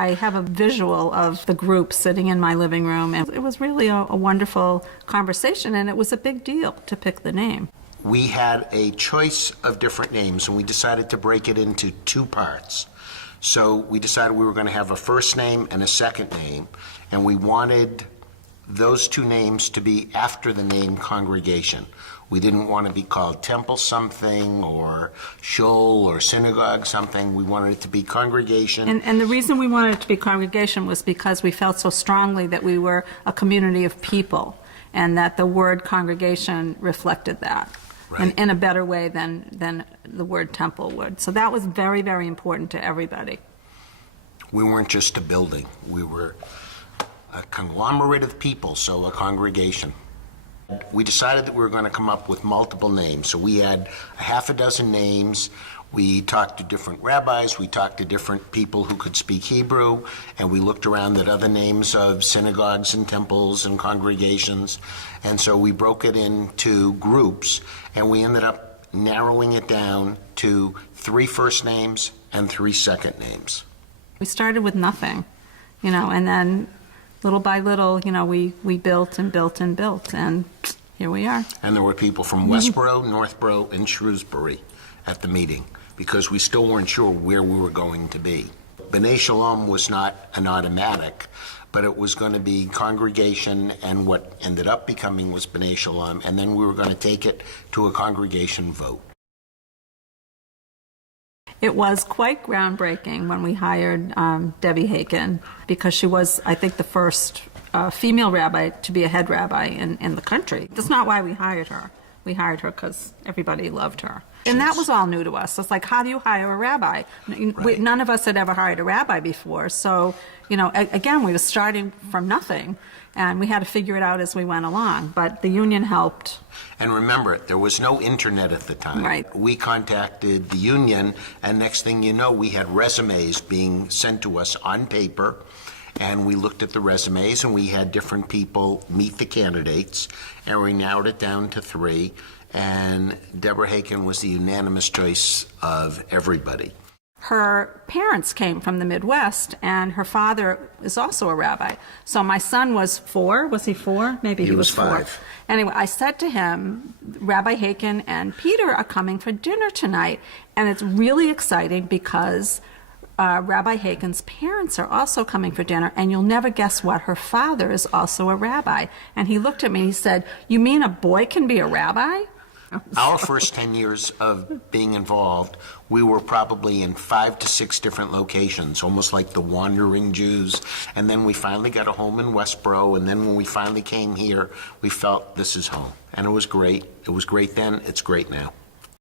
I have a visual of the group sitting in my living room, and it was really a wonderful conversation, and it was a big deal to pick the name. We had a choice of different names, and we decided to break it into two parts. So we decided we were going to have a first name and a second name, and we wanted those two names to be after the name Congregation. We didn't want to be called Temple something or Shul or Synagogue something. We wanted it to be Congregation. And the reason we wanted it to be Congregation was because we felt so strongly that we were a community of people, and that the word congregation reflected that. Right. In a better way than the word temple would. So that was very, very important to everybody. We weren't just a building. We were a conglomerate of people, so a congregation. We decided that we were going to come up with multiple names. So we had a half a dozen names. We talked to different rabbis, we talked to different people who could speak Hebrew, and we looked around at other names of synagogues and temples and congregations. And so we broke it into groups, and we ended up narrowing it down to 3 first names and 3 second names. We started with nothing, and then little by little, we built and built and built, and here we are. And there were people from Westboro, Northboro, and Shrewsbury at the meeting, because we still weren't sure where we were going to be. B'nai Shalom was not an automatic, but it was going to be Congregation, and what ended up becoming was B'nai Shalom, and then we were going to take it to a congregation vote. It was quite groundbreaking when we hired Debbie Haken, because she was, I think, the first female rabbi to be a head rabbi in the country. That's not why we hired her. We hired her because everybody loved her. And that was all new to us. It's like, how do you hire a rabbi? Right. None of us had ever hired a rabbi before. So, again, we were starting from nothing, and we had to figure it out as we went along. But the union helped. And remember, there was no internet at the time. Right. We contacted the union, and next thing you know, we had resumes being sent to us on paper. And we looked at the resumes, and we had different people meet the candidates, and we narrowed it down to 3. And Deborah Haken was the unanimous choice of everybody. Her parents came from the Midwest, and her father is also a rabbi. So my son was 4. Was he 4? Maybe he was 4. 5. Anyway, I said to him, Rabbi Haken and Peter are coming for dinner tonight. And it's really exciting because Rabbi Haken's parents are also coming for dinner, and you'll never guess what, her father is also a rabbi. And he looked at me and he said, "You mean a boy can be a rabbi?" Our first 10 years of being involved, we were probably in 5 to 6 different locations, almost like the wandering Jews. And then we finally got a home in Westboro, and then when we finally came here, we felt this is home. And it was great. It was great then, it's great now.